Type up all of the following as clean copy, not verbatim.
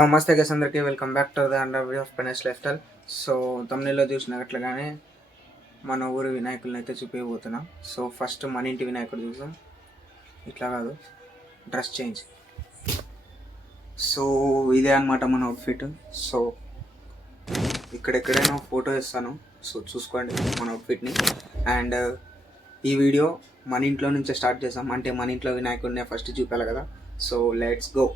నమస్తే గైస్, అందరికీ welcome back to the another video of Ganesh lifestyle. So తమిళలో చూసినట్లుగానే మన ఊరి వినాయకులను అయితే చూపించబోతున్నాం. సో ఫస్ట్ మన ఇంటి వినాయకుడు చూసాం, ఇట్లా కాదు, డ్రెస్ చేంజ్. సో ఇదే అనమాట మన అవుట్ఫిట్. సో ఇక్కడెక్కడైనా ఫోటో ఇస్తాను, సో చూసుకోండి మన అవుట్ఫిట్ని. అండ్ ఈ వీడియో మన ఇంట్లో నుంచే స్టార్ట్ చేసాం, అంటే మన ఇంట్లో వినాయకుడినే ఫస్ట్ చూపించాలి కదా. So let's go.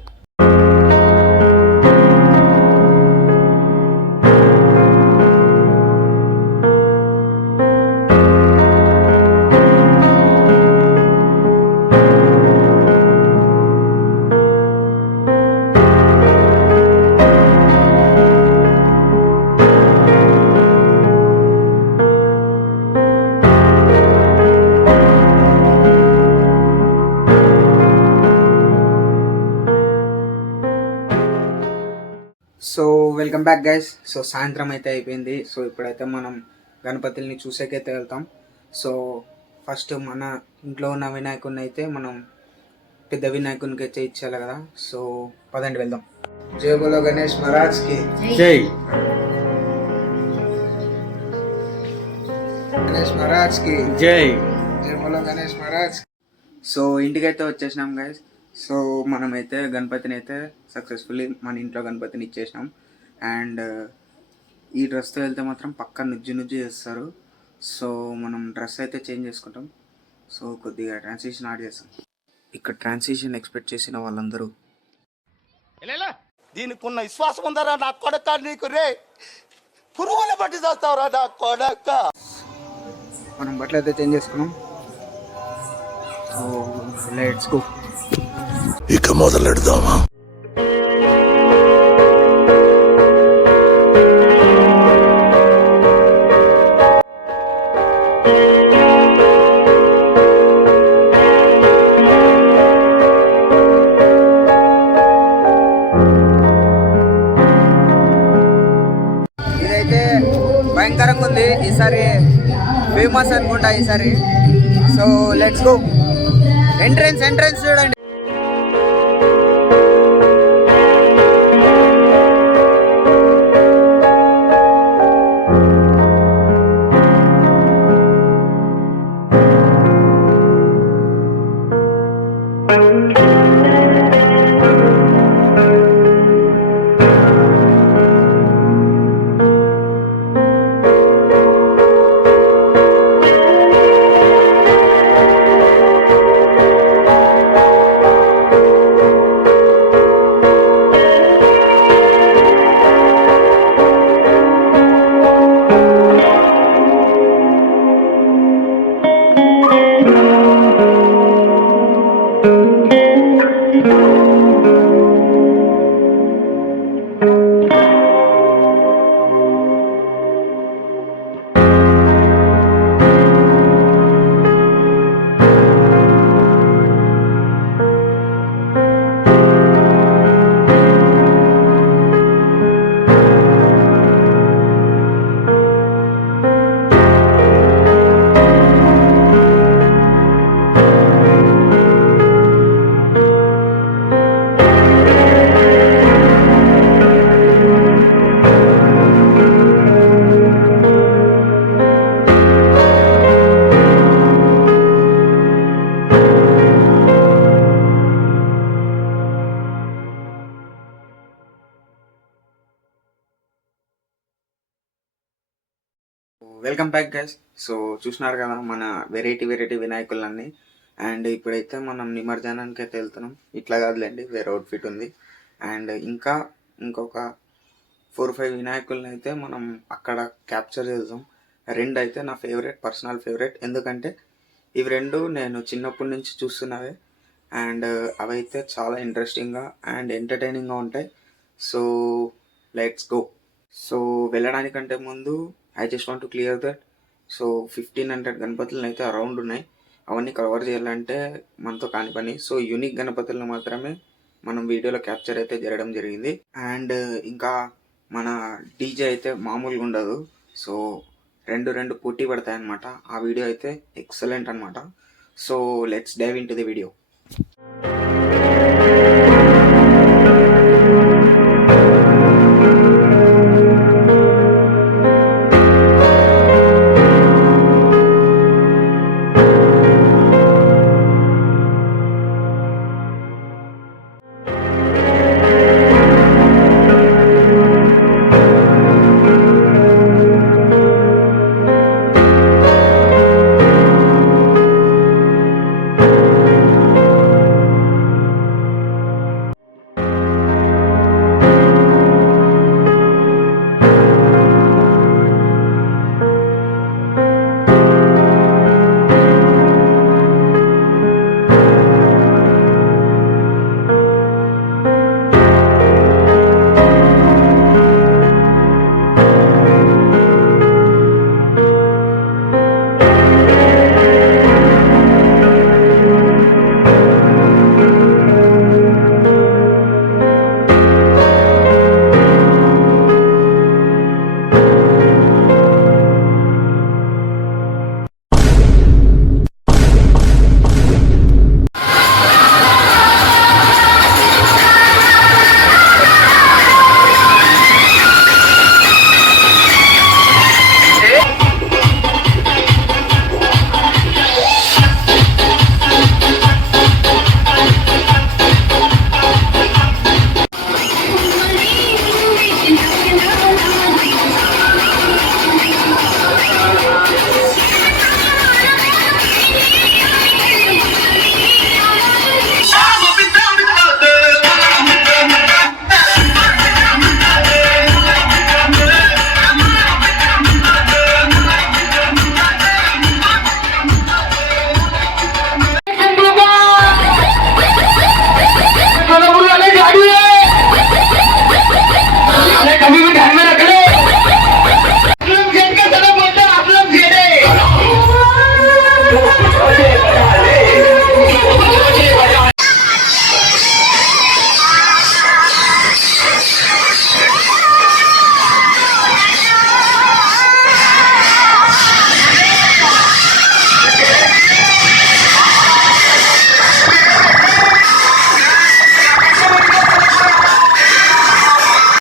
So welcome back guys. So సాయంత్రం అయితే అయిపోయింది. సో ఇప్పుడైతే మనం గణపతుల్ని చూసేకైతే వెళ్తాం. సో ఫస్ట్ మన ఇంట్లో ఉన్న వినాయకుడిని అయితే మనం పెద్ద వినాయకునికి అయితే ఇచ్చేయాలి కదా. సో పదండి వెళ్దాం. జై బోలో గణేష్ మహారాజ్కి జై. గణేష్ మహారాజ్కి జై. జై బోలో గణేష్ మహారాజ్. సో ఇంటికైతే వచ్చేసినాం గైస్. సో మనమైతే గణపతిని అయితే సక్సెస్ఫుల్లీ మన ఇంట్లో గణపతిని ఇచ్చేసినాం. అండ్ ఈ డ్రెస్తో వెళ్తే మాత్రం పక్క నుజ్జు చేస్తారు. సో మనం డ్రెస్ అయితే చేంజ్ చేసుకుంటాం. సో కొద్దిగా ట్రాన్సిషన్ ఆడ్ చేస్తాం. ఇక్కడ ట్రాన్సిషన్ ఎక్స్పెక్ట్ చేసిన వాళ్ళందరూ దీనికి ఉన్న విశ్వాసం ఉందరా నా కొడక, నీకు రే పురుగుల బట్టి చేస్తావురా నా కొడక. మనం బట్టలు అయితే చేంజ్ చేసుకున్నాం. So let's go. ఇక మొదలెడదామా? ఇదైతే భయంకరంగా ఉంది, ఈసారి ఫేమస్ అనుకుంటా ఈసారి. So let's go. ఎంట్రన్స్ చూడండి. Welcome back guys. సో చూసినారు కదా మన వెరైటీ వినాయకులన్నీ. అండ్ ఇప్పుడైతే మనం నిమజ్జనానికి అయితే వెళ్తున్నాం. ఇట్లా కాదులేండి, వేరే అవుట్ఫిట్ ఉంది. అండ్ ఇంకొక 4-5 వినాయకులను అయితే మనం అక్కడ క్యాప్చర్ చేద్దాం. రెండు అయితే నా పర్సనల్ ఫేవరెట్, ఎందుకంటే ఇవి రెండు నేను చిన్నప్పటి నుంచి చూస్తున్నవే. అండ్ అవైతే చాలా ఇంట్రెస్టింగ్గా అండ్ ఎంటర్టైనింగ్గా ఉంటాయి. So let's go. సో వెళ్ళడానికంటే ముందు I just want to clear that. So 1500 గణపతులను అయితే అరౌండ్ ఉన్నాయి. అవన్నీ కవర్ చేయాలంటే మనతో కాని పని. సో యూనిక్ గణపతులను మాత్రమే మనం వీడియోలో క్యాప్చర్ అయితే జరగడం జరిగింది. అండ్ ఇంకా మన డీజే అయితే మామూలుగా ఉండదు. సో రెండు పోటీ పడతాయి అన్నమాట. ఆ వీడియో అయితే ఎక్సలెంట్ అనమాట. So let's dive into the video.